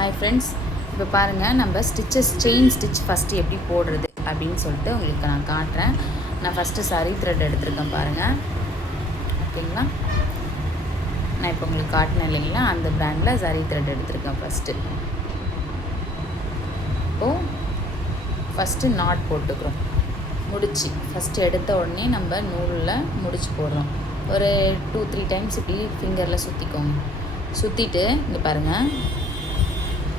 Hi friends, இப்போ பாருங்கள் நம்ம செயின் ஸ்டிச் ஃபஸ்ட்டு எப்படி போடுறது அப்படின்னு சொல்லிட்டு உங்களுக்கு நான் காட்டுறேன். நான் ஃபஸ்ட்டு சரி த்ரெட் எடுத்திருக்கேன் பாருங்கள். ஓகேங்களா, நான் இப்போ உங்களுக்கு காட்டினேன் இல்லைங்களா, அந்த பிராண்டில் சரி த்ரெட் எடுத்திருக்கேன் ஃபஸ்ட்டு. இப்போது ஃபஸ்ட்டு நாட் போட்டுக்கிறோம். முடிச்சு ஃபஸ்ட்டு எடுத்த உடனே நம்ம நூலில் முடிச்சு போடுறோம். ஒரு 2-3 டைம்ஸ் இப்படி ஃபிங்கரில் சுற்றிக்கோங்க. சுற்றிட்டு இங்கே பாருங்கள்,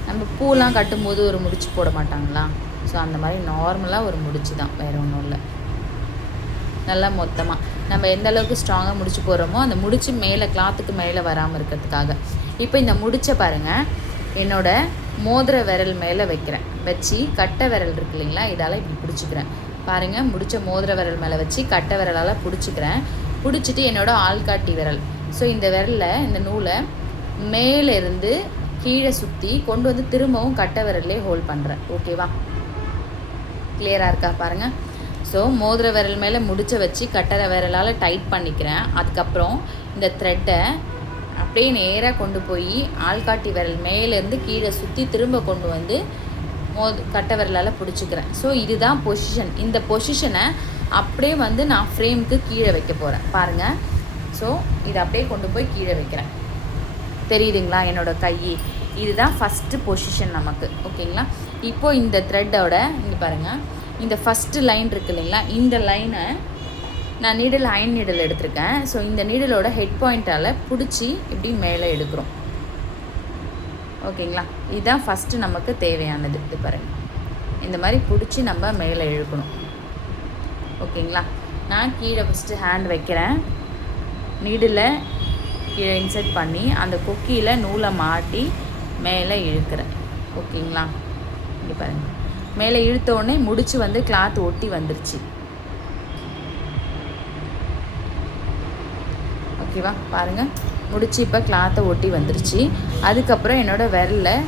நம்ம பூலாம் கட்டும்போது ஒரு முடிச்சு போட மாட்டாங்களா, ஸோ அந்த மாதிரி நார்மலாக ஒரு முடிச்சு தான், வேறு ஒன்றும் இல்லை. நல்லா மொத்தமாக நம்ம எந்த அளவுக்கு ஸ்ட்ராங்காக முடிச்சு போடுறோமோ அந்த முடிச்சு மேலே கிளாத்துக்கு மேலே வராமல் இருக்கிறதுக்காக. இப்போ இந்த முடிச்சை பாருங்கள், என்னோடய மோதிர விரல் மேலே வைக்கிறேன். வச்சு கட்டை விரல் இருக்கு இல்லைங்களா, இதால் இப்படி பிடிச்சிக்கிறேன். பாருங்கள், முடிச்ச மோதிர விரல் மேலே வச்சு கட்டை விரலால் பிடிச்சிக்கிறேன். பிடிச்சிட்டு என்னோடய ஆள்காட்டி விரல், ஸோ இந்த விரலில் இந்த நூலை மேலேருந்து கீழே சுற்றி கொண்டு வந்து திரும்பவும் கட்டை விரல்லே ஹோல்ட் பண்ணுறேன். ஓகேவா, கிளியராக இருக்கா பாருங்கள். ஸோ மோதிர விரல் மேலே முடிச்ச வச்சு கட்டை விரலால் டைட் பண்ணிக்கிறேன். அதுக்கப்புறம் இந்த த்ரெட்டை அப்படியே நேராக கொண்டு போய் ஆள்காட்டி விரல் மேலேருந்து கீழே சுற்றி திரும்ப கொண்டு வந்து கட்டை விரலால் பிடிச்சிக்கிறேன். ஸோ இதுதான் பொசிஷன். இந்த பொசிஷனை அப்படியே வந்து நான் ஃப்ரேமுக்கு கீழே வைக்க போகிறேன் பாருங்கள். ஸோ இதை அப்படியே கொண்டு போய் கீழே வைக்கிறேன். தெரியுதுங்களா என்னோடய கை? இதுதான் ஃபஸ்ட்டு பொசிஷன் நமக்கு. ஓகேங்களா, இப்போது இந்த த்ரெட்டோட இங்கே பாருங்கள், இந்த ஃபஸ்ட்டு லைன் இருக்குது இல்லைங்களா, இந்த லைனை நான் நீடில் அயன் நீடில் எடுத்திருக்கேன். ஸோ இந்த நீடிலோட ஹெட் பாயிண்ட்டால் பிடிச்சி இப்படி மேலே எடுக்கிறோம். ஓகேங்களா, இதுதான் ஃபஸ்ட்டு நமக்கு தேவையானது. இது பாருங்கள், இந்த மாதிரி பிடிச்சி நம்ம மேலே இழுக்கணும். ஓகேங்களா, நான் கீழே ஃபஸ்ட்டு ஹேண்ட் வைக்கிறேன். நீடில் கீழே இன்சர்ட் பண்ணி அந்த கொக்கியில் நூலை மாட்டி மேலே இழுக்கிறேன். ஓகேங்களா, இங்கே பாருங்கள், மேலே இழுத்தோடனே முடிச்சு வந்து கிளாத் ஒட்டி வந்துருச்சு. ஓகேவா, பாருங்கள், முடிச்சு இப்போ கிளாத்தை ஒட்டி வந்துருச்சு. அதுக்கப்புறம் என்னோடய விரலில்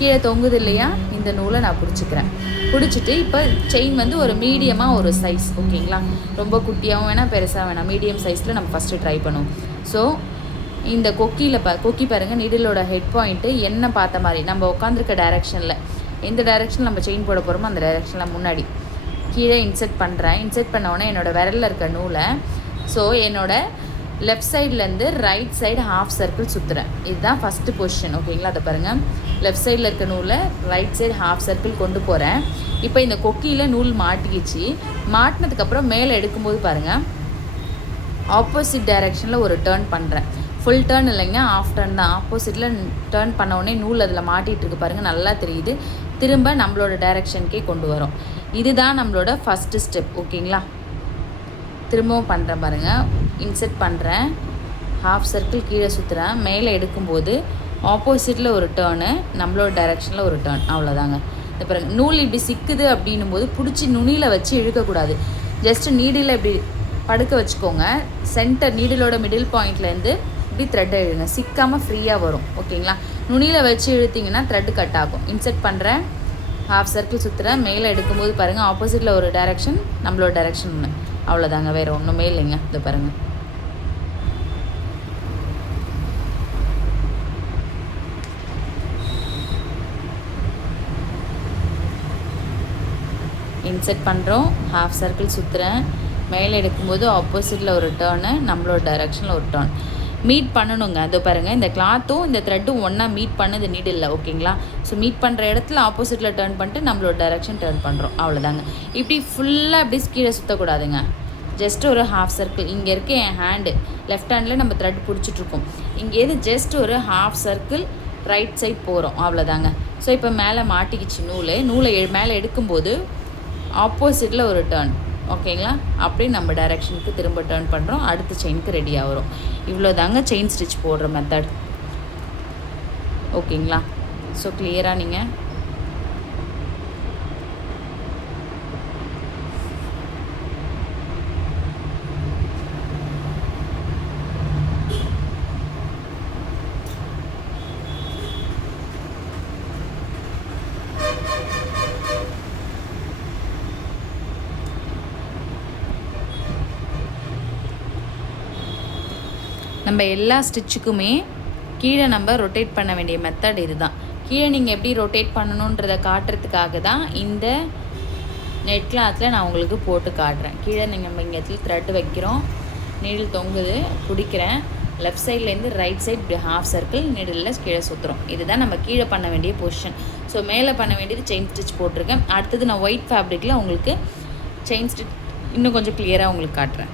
கீழே தொங்குது இல்லையா, இந்த நூலை நான் பிடிச்சிக்கிறேன். பிடிச்சிட்டு இப்போ செயின் வந்து ஒரு மீடியமாக ஒரு சைஸ். ஓகேங்களா, ரொம்ப குட்டியாகவும் வேணாம் பெருசாக வேணாம், மீடியம் சைஸில் நம்ம ஃபஸ்ட்டு ட்ரை பண்ணுவோம். ஸோ இந்த கொக்கி பாருங்கள், நீடிலோட ஹெட் பாயிண்ட்டு என்ன பார்த்த மாதிரி நம்ம உட்காந்துருக்க டைரெக்ஷனில், எந்த டைரெக்ஷனில் நம்ம செயின் போட போகிறோமோ அந்த டைரெக்ஷனில் முன்னாடி கீழே இன்சர்ட் பண்ணுறேன். இன்சர்ட் பண்ணோடனே என்னோடய விரலில் இருக்க நூலை என்னோடய லெஃப்ட் சைட்லேருந்து ரைட் சைடு ஹாஃப் சர்க்கிள் சுற்றுறேன். இதுதான் ஃபஸ்ட்டு பொசிஷன். ஓகேங்களா, அதை பாருங்கள், லெஃப்ட் சைடில் இருக்க நூலை ரைட் சைடு ஹாஃப் சர்க்கிள் கொண்டு போகிறேன். இப்போ இந்த கொக்கியில் நூல் மாட்டிக்கிச்சு. மாட்டினதுக்கப்புறம் மேலே எடுக்கும்போது பாருங்கள், ஆப்போசிட் டைரெக்ஷனில் ஒரு டேர்ன் பண்ணுறேன். ஃபுல் டேர்ன் இல்லைங்க, ஆஃப் டேர்ன் தான். ஆப்போசிட்டில் டேர்ன் பண்ண உடனே நூல் அதில் மாட்டிகிட்டு இருக்கு பாருங்கள், நல்லா தெரியுது. திரும்ப நம்மளோட டைரெக்ஷனுக்கே கொண்டு வரும். இதுதான் நம்மளோட ஃபஸ்ட்டு ஸ்டெப். ஓகேங்களா, திரும்பவும் பண்ணுறேன் பாருங்கள், இன்செர்ட் பண்ணுறேன், ஹாஃப் சர்க்கிள் கீழே சுற்றுறேன். மேலே எடுக்கும்போது ஆப்போசிட்டில் ஒரு டேர்னு, நம்மளோட டைரெக்ஷனில் ஒரு டேர்ன். அவ்வளோதாங்க. இப்போ நூல் இப்படி சிக்குது அப்படின்னும் போது பிடிச்சி நுனியில் வச்சு இழுக்கக்கூடாது. ஜஸ்ட்டு நீடில் இப்படி படுக்க வச்சுக்கோங்க. சென்டர் நீடிலோட மிடில் பாயிண்ட்லேருந்து இப்படி த்ரெட்டை இழுங்க, சிக்காமல் ஃப்ரீயாக வரும். ஓகேங்களா, நுனியில் வச்சு இழுத்திங்கன்னா த்ரெட்டு கட் ஆகும். இன்செர்ட் பண்ணுறேன், ஹாஃப் சர்க்கிள் சுற்றுறேன். மேலே எடுக்கும்போது பாருங்கள், ஆப்போசிட்டில் ஒரு டைரெக்ஷன், நம்மளோட டைரெக்ஷன் ஒன்று. அவ்வளோதாங்க, வேறு ஒன்றுமே இல்லைங்க. இது பாருங்கள், இன்செர்ட் பண்ணுறோம், ஹாஃப் சர்க்கிள் சுற்றுறேன். மேலே எடுக்கும்போது ஆப்போசிட்டில் ஒரு டேர்னு, நம்மளோட டைரெக்ஷனில் ஒரு டேர்ன். மீட் பண்ணணுங்க. அது பாருங்கள், இந்த கிளாத்தும் இந்த த்ரெட்டும் ஒன்றா மீட் பண்ணது நீடில். ஓகேங்களா, ஸோ மீட் பண்ணுற இடத்துல ஆப்போசிட்டில் டேர்ன் பண்ணிட்டு நம்மளோட டைரெக்ஷன் டேர்ன் பண்ணுறோம். அவ்வளோதாங்க. இப்படி ஃபுல்லாக இப்படி கீழே சுற்றக்கூடாதுங்க. ஜஸ்ட் ஒரு ஹாஃப் சர்க்கிள். இங்கே இருக்க என் ஹேண்டு லெஃப்ட் ஹேண்டில் நம்ம த்ரெட் பிடிச்சிட்ருக்கோம். இங்கேருந்து ஜஸ்ட் ஒரு ஹாஃப் சர்க்கிள் ரைட் சைட் போகிறோம். அவ்வளோதாங்க. ஸோ இப்போ மேலே மாட்டிக்கிச்சு நூலை மேலே எடுக்கும்போது ஆப்போசிட்டில் ஒரு டேர்ன். ஓகேங்களா, அப்படியே நம்ம டைரெக்ஷனுக்கு திரும்ப டேர்ன் பண்ணுறோம். அடுத்த செயினுக்கு ரெடி ஆகிறோம். இவ்வளோ தாங்க செயின் ஸ்டிச் போடுற மெத்தட். ஓகேங்களா, ஸோ கிளியராக நீங்கள் நம்ம எல்லா ஸ்டிச்சுக்குமே கீழே நம்ம ரொட்டேட் பண்ண வேண்டிய மெத்தட் இதுதான். கீழே நீங்கள் எப்படி ரொட்டேட் பண்ணணுன்றதை காட்டுறதுக்காக தான் இந்த நெட் கிளாத்தில் நான் உங்களுக்கு போட்டு காட்டுறேன். கீழே நீங்கள் இங்கே த்ரெட் வைக்கிறோம், நீடில் தொங்குது, பிடிக்கிறேன், லெஃப்ட் சைட்லேருந்து ரைட் சைட் இப்படி ஹாஃப் சர்க்கிள் நீடிலில் கீழே சுற்றுறோம். இதுதான் நம்ம கீழே பண்ண வேண்டிய பொசிஷன். ஸோ மேலே பண்ண வேண்டியது செயின் ஸ்டிச் போட்டிருக்கேன். அடுத்தது நான் ஒயிட் ஃபேப்ரிக்கில் உங்களுக்கு செயின் ஸ்டிச் இன்னும் கொஞ்சம் கிளியராக உங்களுக்கு காட்டுறேன்.